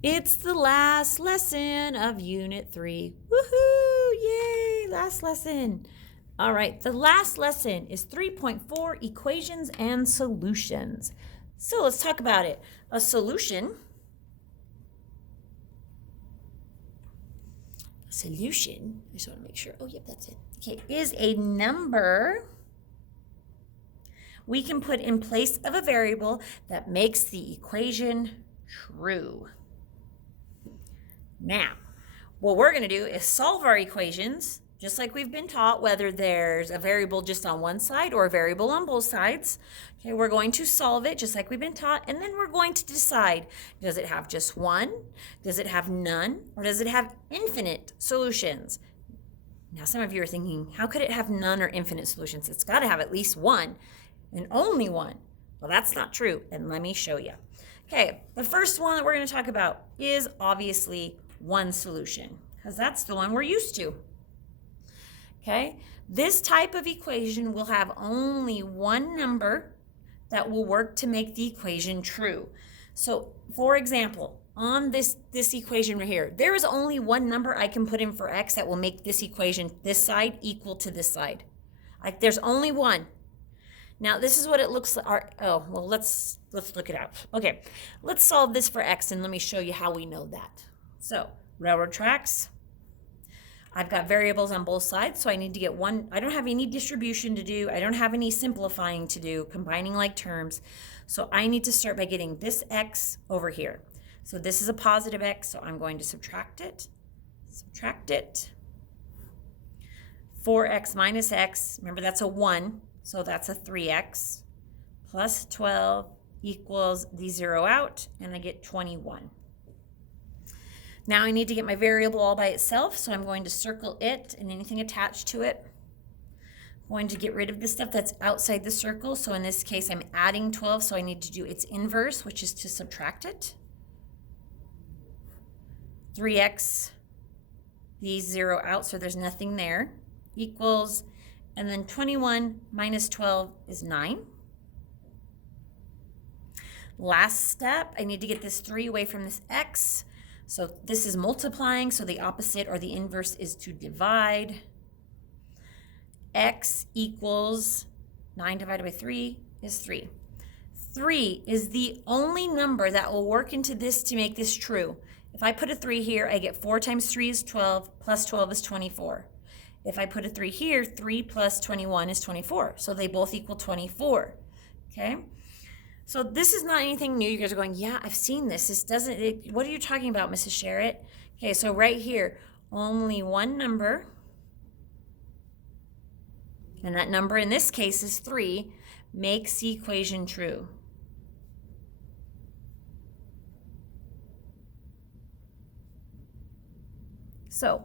It's the last lesson of Unit 3. Woohoo! Yay! Last lesson. All right, the last lesson is 3.4 Equations and Solutions. So let's talk about it. A solution. I just want to make sure. Oh, yep, that's it. Okay, is a number we can put in place of a variable that makes the equation true. Now, what we're going to do is solve our equations, just like we've been taught, whether there's a variable just on one side or a variable on both sides. Okay, we're going to solve it just like we've been taught, and then we're going to decide, does it have just one, does it have none, or does it have infinite solutions? Now, some of you are thinking, how could it have none or infinite solutions? It's got to have at least one, and only one. Well, that's not true, and let me show you. Okay, the first one that we're going to talk about is obviously one solution, because that's the one we're used to. Okay, this type of equation will have only one number that will work to make the equation true. So, for example, on this equation right here, there is only one number I can put in for x that will make this equation, this side, equal to this side. There's only one. Now, this is what it looks like. Oh, well, let's look it up. Okay, let's solve this for x, and let me show you how we know that. So, railroad tracks. I've got variables on both sides, so I need to get one. I don't have any distribution to do. I don't have any simplifying to do, combining like terms. So I need to start by getting this x over here. So this is a positive x, so I'm going to subtract it. 4x minus x, remember that's a 1, so that's a 3x, plus 12 equals the 0 out, and I get 21. Now I need to get my variable all by itself, so I'm going to circle it and anything attached to it. I'm going to get rid of the stuff that's outside the circle, so in this case I'm adding 12, so I need to do its inverse, which is to subtract it. 3x, the 0 out, so there's nothing there, equals, and then 21 minus 12 is 9. Last step, I need to get this 3 away from this x. So this is multiplying, so the opposite or the inverse is to divide. X equals 9 divided by 3 is 3. 3 is the only number that will work into this to make this true. If I put a 3 here, I get 4 times 3 is 12, plus 12 is 24. If I put a 3 here, 3 plus 21 is 24. So they both equal 24, okay? So this is not anything new. You guys are going, yeah, I've seen this. What are you talking about, Mrs. Sherritt? Okay, so right here, only one number, and that number in this case is 3, makes the equation true. So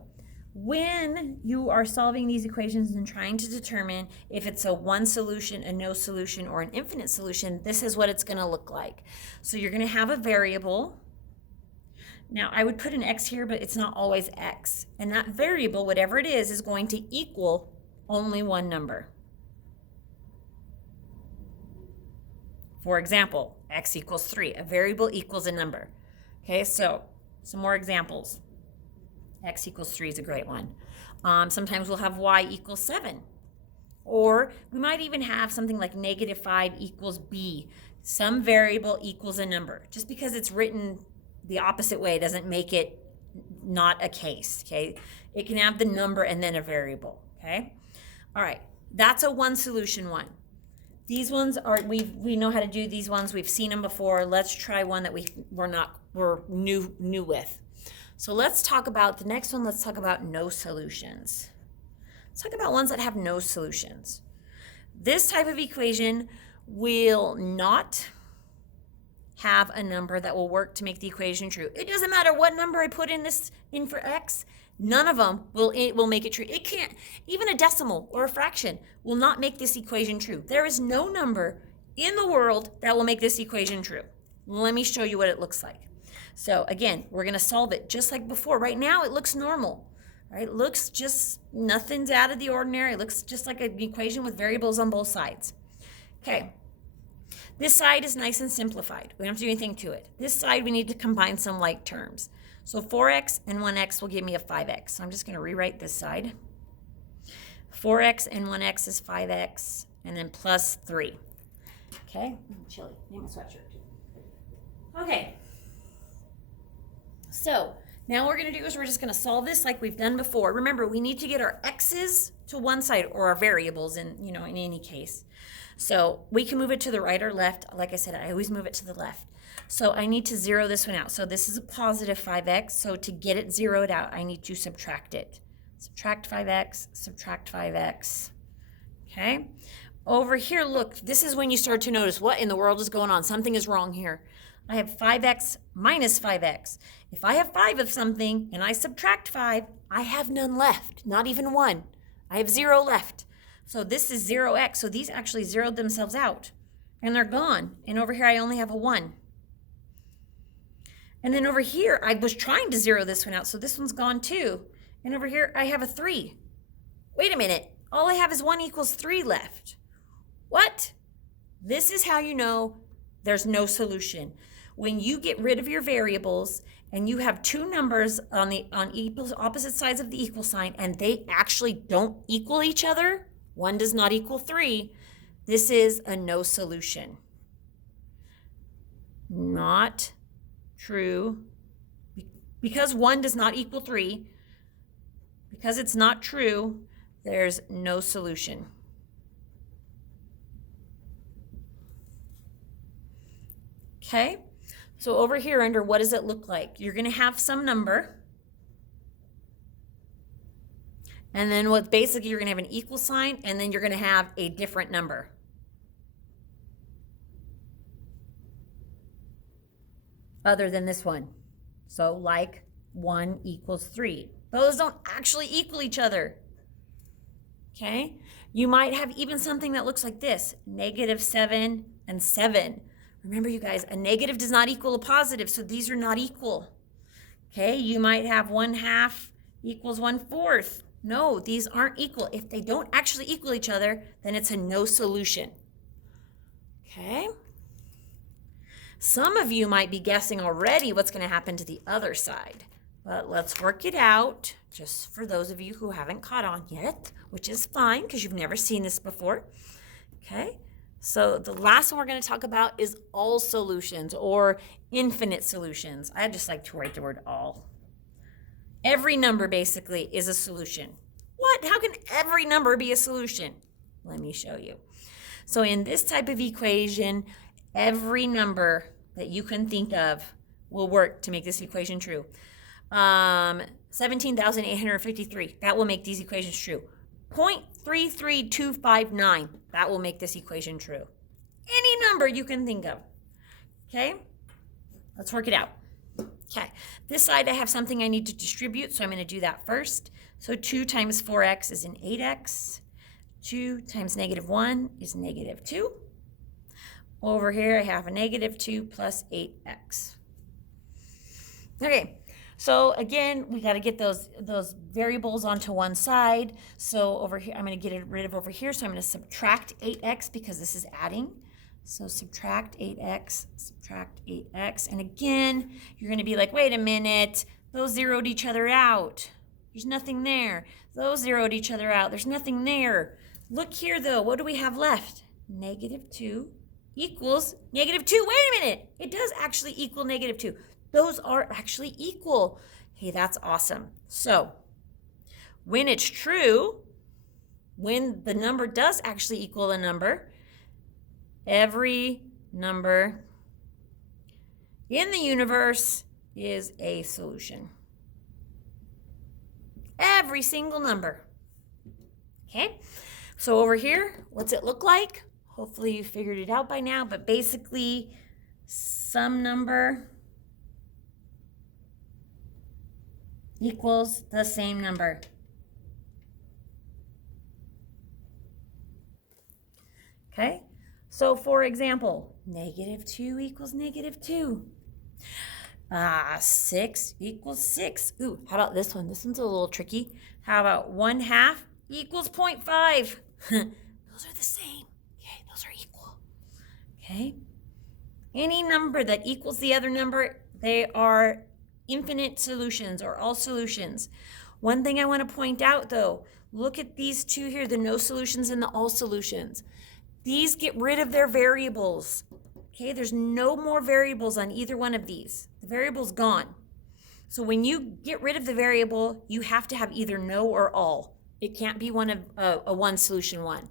when you are solving these equations and trying to determine if it's a one solution, a no solution, or an infinite solution, this is what it's going to look like. So you're going to have a variable. Now, I would put an x here, but it's not always x. And that variable, whatever it is going to equal only one number. For example, x equals 3. A variable equals a number. Okay, so some more examples. X equals 3 is a great one. Sometimes we'll have y equals 7. Or we might even have something like negative 5 equals b. Some variable equals a number. Just because it's written the opposite way doesn't make it not a case, okay? It can have the number and then a variable, okay? All right, that's a one solution one. These ones are, we know how to do these ones. We've seen them before. Let's try one that we're new with. So let's talk about the next one. Let's talk about no solutions. Let's talk about ones that have no solutions. This type of equation will not have a number that will work to make the equation true. It doesn't matter what number I put in for x, none of them will make it true. It can't, even a decimal or a fraction will not make this equation true. There is no number in the world that will make this equation true. Let me show you what it looks like. So again, we're going to solve it just like before. Right now, it looks normal, right? It looks just, nothing's out of the ordinary. It looks just like an equation with variables on both sides. Okay. This side is nice and simplified. We don't have to do anything to it. This side, we need to combine some like terms. So 4x and 1x will give me a 5x. So I'm just going to rewrite this side. 4x and 1x is 5x, and then plus 3. Okay, chilly. Need my sweatshirt. Okay. So now what we're going to do is we're just going to solve this like we've done before. Remember, we need to get our x's to one side, or our variables in any case. So we can move it to the right or left. Like I said, I always move it to the left. So I need to zero this one out. So this is a positive 5x. So to get it zeroed out, I need to subtract it. Subtract 5x, subtract 5x. Okay. Over here, look, this is when you start to notice what in the world is going on. Something is wrong here. I have 5x minus 5x. If I have 5 of something and I subtract 5, I have none left, not even 1. I have 0 left. So this is 0x. So these actually zeroed themselves out and they're gone. And over here, I only have a 1. And then over here, I was trying to zero this one out. So this one's gone too. And over here, I have a 3. Wait a minute. All I have is 1 equals 3 left. What? This is how you know there's no solution. When you get rid of your variables and you have two numbers on opposite sides of the equal sign and they actually don't equal each other, 1 does not equal 3, this is a no solution. Not true. Because 1 does not equal 3, because it's not true, there's no solution. Okay, so over here under what does it look like? You're going to have some number. And then what basically you're going to have an equal sign, and then you're going to have a different number. Other than this one. So like 1 equals 3. Those don't actually equal each other. Okay? You might have even something that looks like this. -7 and 7. Remember, you guys, a negative does not equal a positive, so these are not equal. Okay? You might have 1/2 equals 1/4. No, these aren't equal. If they don't actually equal each other, then it's a no solution. Okay? Some of you might be guessing already what's going to happen to the other side. But let's work it out, just for those of you who haven't caught on yet, which is fine because you've never seen this before. Okay, so the last one we're going to talk about is all solutions or infinite solutions. I just like to write the word all. Every number basically is a solution. What? How can every number be a solution? Let me show you. So in this type of equation, every number that you can think of will work to make this equation true. 17,853, that will make these equations true. 0.33259, that will make this equation true. Any number you can think of. Okay, let's work it out. Okay, this side I have something I need to distribute, so I'm going to do that first. So 2 times 4x is an 8x. 2 times -1 is -2. Over here I have a -2 plus 8x. Okay, so again, we got to get those variables onto one side. So over here, I'm going to get rid of over here. So I'm going to subtract 8x because this is adding. So subtract 8x, subtract 8x. And again, you're going to be like, wait a minute, those zeroed each other out. There's nothing there. Those zeroed each other out. There's nothing there. Look here, though. What do we have left? -2 equals -2. Wait a minute. It does actually equal -2. Those are actually equal. Hey, that's awesome. So when it's true, when the number does actually equal a number, every number in the universe is a solution. Every single number. Okay? So over here, what's it look like? Hopefully you figured it out by now, but basically some number equals the same number. Okay? So for example, -2 equals -2. 6 equals 6. Ooh, how about this one? This one's a little tricky. How about 1/2 equals 0.5? Those are the same. Okay, those are equal. Okay, Any number that equals the other number, they are infinite solutions or all solutions. One thing I want to point out though, look at these two here, the no solutions and the all solutions. These get rid of their variables. Okay, there's no more variables on either one of these. The variable's gone. So when you get rid of the variable, you have to have either no or all. It can't be one of a one solution one.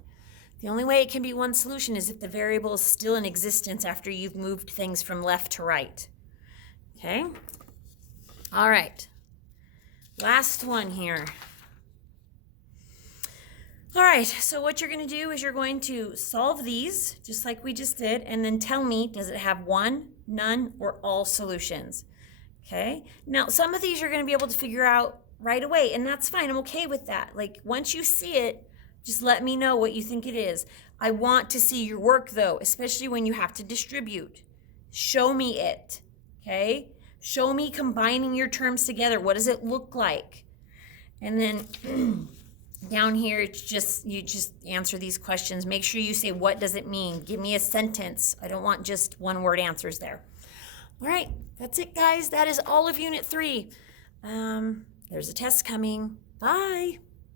The only way it can be one solution is if the variable is still in existence after you've moved things from left to right. Okay? All right. Last one here. All right, so what you're going to do is you're going to solve these, just like we just did, and then tell me, does it have one, none, or all solutions? Okay? Now, some of these you're going to be able to figure out right away, and that's fine. I'm okay with that. Like, once you see it, just let me know what you think it is. I want to see your work, though, especially when you have to distribute. Show me it, okay? Show me combining your terms together. What does it look like? And then down here, it's just you just answer these questions. Make sure you say, what does it mean? Give me a sentence. I don't want just one-word answers there. All right, that's it, guys. That is all of Unit 3. There's a test coming. Bye.